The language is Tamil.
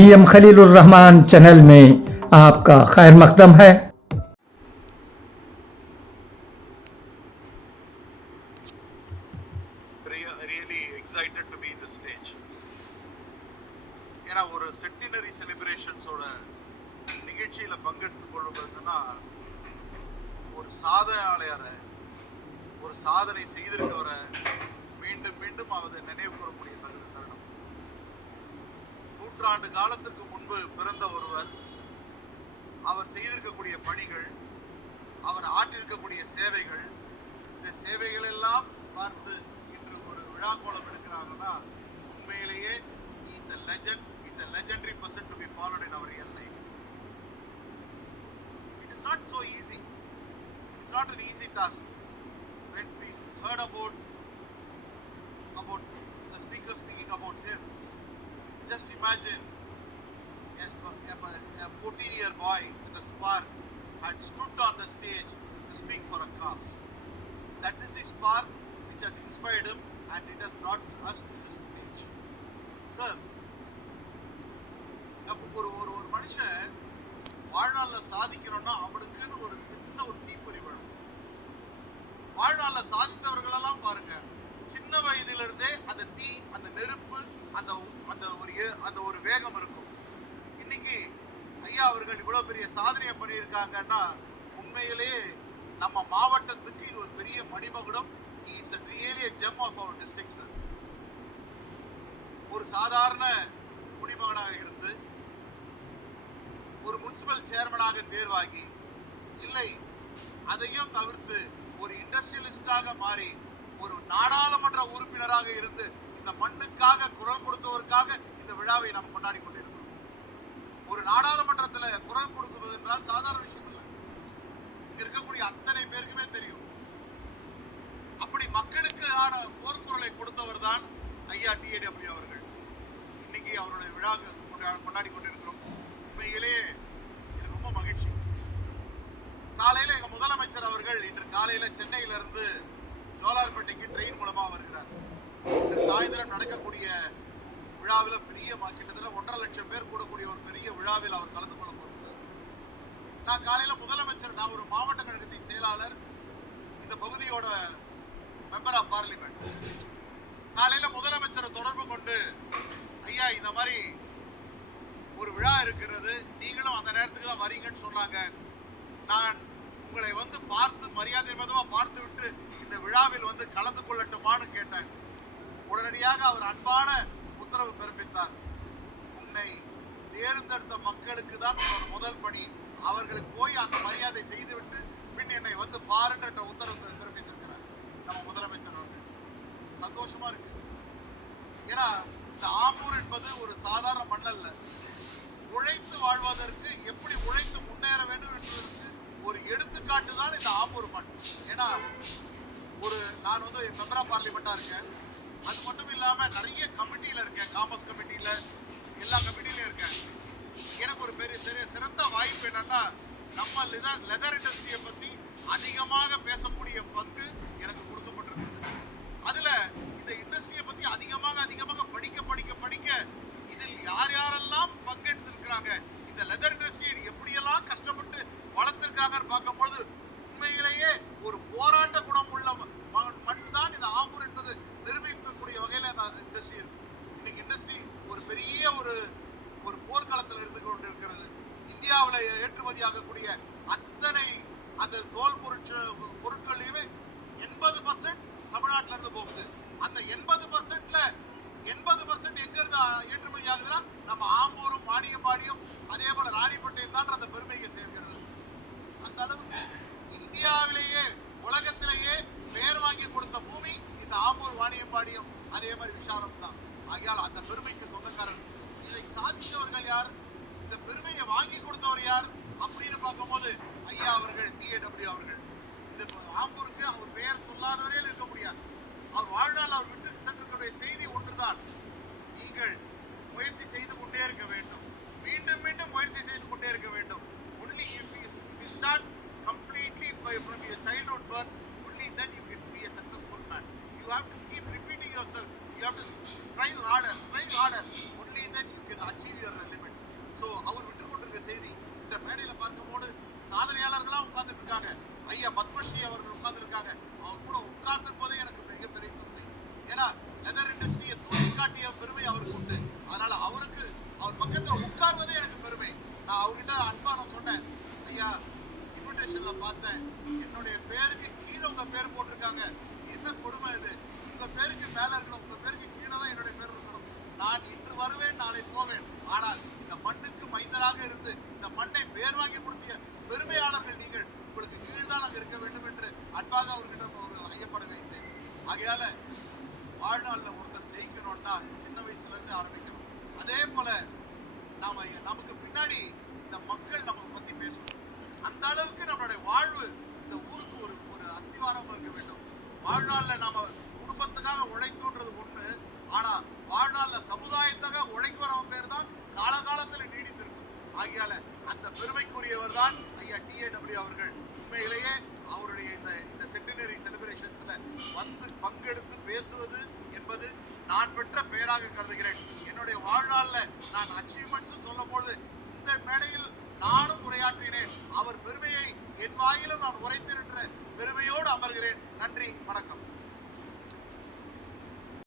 वीएम खलीलुर रहमान चैनल में आपका खैर मकदम है। Really excited to be in this stage. ஏன்னா ஒரு சென்டினரி செலிப்ரேஷன்ஸோட நிகழ்ச்சியில் பங்கெடுத்துக் கொள்வதுன்னா ஒரு சாதனையாளரை, ஒரு சாதனை செய்திருக்கவரை மீண்டும் மீண்டும் அதை நினைவு கூறக்கூடிய தருணம். நூற்றாண்டு காலத்திற்கு முன்பு பிறந்த ஒருவர், அவர் செய்திருக்கக்கூடிய பணிகள், அவர் ஆற்றிருக்கக்கூடிய சேவைகள், இந்த சேவைகள் எல்லாம் பார்த்து இன்று ஒரு விழா கோலம் எடுக்கிறாங்கன்னா உண்மையிலேயே is a legend, is a legendary person to be followed in our real life. It is not so easy. It is not an easy task. When we heard about the speaker speaking about him, just imagine a 14-year boy with a spark had stood on the stage to speak for a cause. That is the spark which has inspired him and it has brought us to this stage. Sir, ஒரு மனுஷன் வாழ்நாளில் சாதிக்கணும்னா அவனுக்குன்னு ஒரு சின்ன ஒரு தீப்பொறி வேணும். வாழ்நாளில் சாதித்தவர்களெல்லாம் பாருங்க, சின்ன வயதிலிருந்தே அந்த தீ, அந்த நெருப்பு, அந்த ஒரு வேகம் இருக்கும். இன்னைக்கு ஐயா அவர்கள் இவ்வளவு பெரிய சாதனையை பண்ணியிருக்காங்கன்னா உண்மையிலேயே நம்ம மாவட்டத்துக்கு இது ஒரு பெரிய மணிமகுடம். Is really a gem of our district, sir. ஒரு சாதாரண குடிமகனாக இருந்து ஒரு முனிசிபல் சேர்மனாக தேர்வாகி, இல்லை அதையும் தவிர்த்து ஒரு இண்டஸ்ட்ரியலிஸ்டாக மாறி ஒரு நாடாளுமன்ற உறுப்பினராக இருந்து இந்த மண்ணுக்காக குரல் கொடுத்தவருக்காக இந்த விழாவை நாம் கொண்டாடி கொண்டிருக்கிறோம். ஒரு நாடாளுமன்றத்தில் குரல் கொடுக்குவது என்றால் சாதாரண விஷயம் இல்லை. இங்க இருக்கக்கூடிய அத்தனை பேருக்குமே தெரியும். அப்படி மக்களுக்கு ஆன போர்க்குரலை கொடுத்தவர் தான் ஐயா TAW அவர்கள். இன்னைக்கு அவருடைய விழா கொண்டாடி கொண்டிருக்கிறோம். உண்மையிலேயே இது ரொம்ப மகிழ்ச்சி. காலையில எங்க முதலமைச்சர் அவர்கள் இன்று காலையில சென்னையிலிருந்து ஜோலார்பேட்டைக்கு ட்ரெயின் மூலமா வருகிறார். சாயந்தரம் நடக்கக்கூடிய விழாவில் பெரிய கிட்டத்தட்ட 1.5 லட்சம் பேர் கூடக்கூடிய ஒரு பெரிய விழாவில் அவர் கலந்து கொள்ள போகிறார். நான் காலையில முதலமைச்சர், நான் ஒரு மாவட்ட கழகத்தின் செயலாளர், இந்த பகுதியோட மெம்பர் ஆஃப் பார்லிமெண்ட், காலையில முதலமைச்சரை தொடர்பு கொண்டு, ஐயா இந்த மாதிரி ஒரு விழா இருக்கிறது, நீங்களும் அந்த நேரத்துக்கு தான் வரீங்கன்னு சொன்னாங்க, நான் உங்களை வந்து பார்த்து மரியாதை விதமாக பார்த்து விட்டு இந்த விழாவில் வந்து கலந்து கொள்ளட்டுமான்னு கேட்டேன். உடனடியாக அவர் அன்பான உத்தரவு பிறப்பித்தார். உன்னை தேர்ந்தெடுத்த மக்களுக்கு தான் உன்னோட முதல் பணி, அவர்களுக்கு போய் அந்த மரியாதை செய்துவிட்டு பின் என்னை வந்து பாருன்ற உத்தரவு பிறப்பித்திருக்கிறார் நம்ம முதலமைச்சர் அவர்கள். சந்தோஷமா இருக்கு. ஏன்னா இந்த ஆம்பூர் என்பது ஒரு சாதாரண மண்ணல்ல. உழைத்து வாழ்வதற்கு எப்படி உழைத்து முன்னேற வேண்டும் என்பதற்கு ஒரு எடுத்துக்காட்டு தான் இந்த ஆம்பூர் மண். ஏன்னா நான் வந்து மெம்பர் ஆஃப் பார்லிமெண்டா இருக்கேன். அது மட்டும் இல்லாம நிறைய கமிட்டியில இருக்கேன், காமர்ஸ் கமிட்டியில, எல்லா கமிட்டிலையும் இருக்கேன். எனக்கு ஒரு பெரிய சிறந்த வாய்ப்பு என்னன்னா, நம்ம லெதர் இண்டஸ்ட்ரியை பத்தி அதிகமாக பேசக்கூடிய பங்கு எனக்கு கொடுக்கப்பட்டிருந்தது. அதுல இந்த இண்டஸ்ட்ரியை பத்தி அதிகமாக படிக்க இதில் யாரெல்லாம் பங்கெடுத்திருக்கிறாங்க, இந்த லெதர் இண்டஸ்ட்ரியை எப்படியெல்லாம் கஷ்டப்பட்டு வளர்த்திருக்காங்கன்னு பார்க்கும்பொழுது உண்மையிலேயே ஒரு போராட்ட குணம் உள்ள மண் தான் இந்த ஆம்பூர் என்பது நிரூபிக்கக்கூடிய வகையில் அந்த இண்டஸ்ட்ரி இருக்கு. இன்னைக்கு இண்டஸ்ட்ரி ஒரு பெரிய ஒரு போர்க்களத்தில் இருந்து கொண்டிருக்கிறது. இந்தியாவில் ஏற்றுமதி ஆகக்கூடிய அத்தனை அந்த தோல் பொருட்களையுமே 80% தமிழ்நாட்டில இருந்து போகுது. அந்த 80%ல 80% எங்க இருந்து ஏற்றுமதி ஆகுதுன்னா நம்ம ஆம்பூரும் வாணியம்பாடியும் அதே போல ராணிப்பேட்டையும் தான் அந்த பெருமையை சேர்க்கிறது. அந்த அளவுக்கு இந்தியாவிலேயே உலகத்திலேயே பெயர் வாங்கி கொடுத்த பூமி இந்த ஆம்பூர் வாணியம்பாடியும் அதே மாதிரி விஷாலம் தான். ஆகையால் அந்த பெருமைக்கு சொந்தக்காரர். இதை சாதித்தவர்கள் யார், இந்த பெருமையை வாங்கி கொடுத்தவர் யார் அப்படின்னு பார்க்கும்போது ஐயா அவர்கள், TAW அவர்கள். இந்த ஆம்பூருக்கு அவர் பெயர் சொல்லாதவரே இருக்க முடியாது. அவர் வாழ்நாள் அவர் விட்டு சென்றக்கூடிய செய்தி ஒன்றுதான், நீங்கள் முயற்சி செய்து கொண்டே இருக்க வேண்டும், மீண்டும் மீண்டும் முயற்சி செய்து கொண்டே இருக்க வேண்டும். Only if you start completely from your childhood birth, only then you can be a successful man. You have to keep repeating yourself. You have to strive harder. Only then you can achieve your limits. செய்தி. இந்த மேடையில பார்க்கும்போது சாதனையாளர்களா உட்கார்ந்துட்டு இருக்காங்க. ஐயா பத்மஸ்ரீ அவர்கள் உட்கார்ந்து இருக்காங்க. அவர் கூட உட்கார்ந்து போதே எனக்கு மிகப்பெரிய பெருமை. ஏன்னா லெதர் இண்டஸ்ட்ரியை தூக்கி காட்டிய பெருமை அவருக்கு உண்டு. அதனால அவருக்கு அவர் பக்கத்துல உட்கார்வதே எனக்கு பெருமை. நான் அவர்கிட்ட அன்பா நான் சொன்னேன், ஐயா இன்விடேஷன்ல பார்த்தேன், என்னுடைய பேருக்கு கீழே உங்க பேர் போட்டிருக்காங்க. என்ன கொடுமை இது? உங்க பேருக்கு மேல இருக்கணும், உங்க பேருக்கு கீழே தான் என்னுடைய பேர் இருக்கணும். நான் இன்று வருவேன், நாளை போவேன். ஆனால் இந்த மண்ணுக்கு மைந்தராக இருந்து இந்த மண்ணை பேர் வாங்கி கொடுத்திய பெருமையாளர்கள் நீங்கள். உங்களுக்கு கீழ் தான் நாங்கள் இருக்க வேண்டும் என்று அன்பாக அவர்கிட்ட ஒரு ஐயப்பட வைத்தேன். ஆகையால வாழ்நாளில் ஒருத்தர் ஜெயிக்கணும்னா சின்ன வயசுல இருந்து ஆரம்பிக்கணும். அதே போல நமக்கு பின்னாடி இந்த மக்கள் நம்ம பத்தி பேசணும். அந்த அளவுக்கு நம்மளுடைய வாழ்வு இந்த ஊருக்கு ஒரு ஒரு அஸ்திவாரம் இருக்க வேண்டும். வாழ்நாள்ல நாம குடும்பத்துக்காக உழைக்கணுன்றது ஒண்ணு, ஆனா வாழ்நாள்ல சமுதாயத்துக்காக உழைக்கிறவன் பேர் தான் காலகாலத்துல நீடித்திருக்கும். ஆகையால அந்த பெருமைக்குரியவர் தான் ஐயா TAW அவர்கள். உண்மையிலேயே அவருடைய இந்த சென்டினரி செலிப்ரேஷன்ஸ்ல வந்து பங்கெடுத்து பேசுவது என்பது நான் பெற்ற பெயராக கருதுகிறேன். என்னுடைய வாழ்நாள்ல நான் அச்சீவ்மெண்ட்ஸ் சொல்லும்போது இந்த மேடையில் நானும் உரையாற்றினேன். அவர் பெருமையை என் வாயிலும் நான் உரைத்தேன் என்ற பெருமையோடு அமர்கிறேன். நன்றி, வணக்கம்.